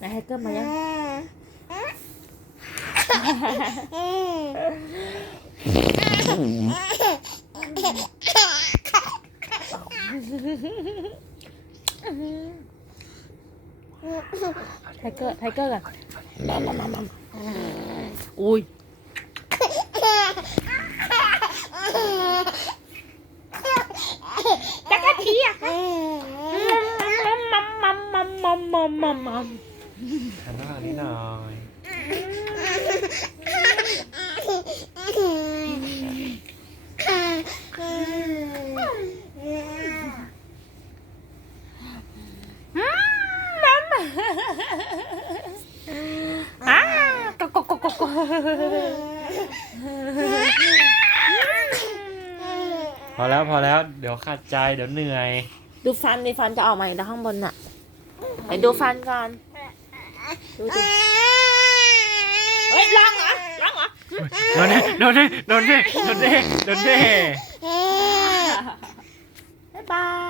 Này hết cơm rồi nha Thái cơ, thái cơ à? Ui. Chắc cái thí à? มมัมมัมมัมมัมหันหน้านิดหน่อยมัมอะกกกกกพอแล้วพอแล้ว เดี๋ยวขาดใจเดี๋ยวเหนื่อย ดูฟันดิฟันจะออกมาอีกแล้วข้างบนน่ะ ไปดูฟันก่อนดูดิเฮ้ยร้องเหรอร้องเหรอโดนดิโดนดิโดนดิโดนดิโดนดิบ๊ายบาย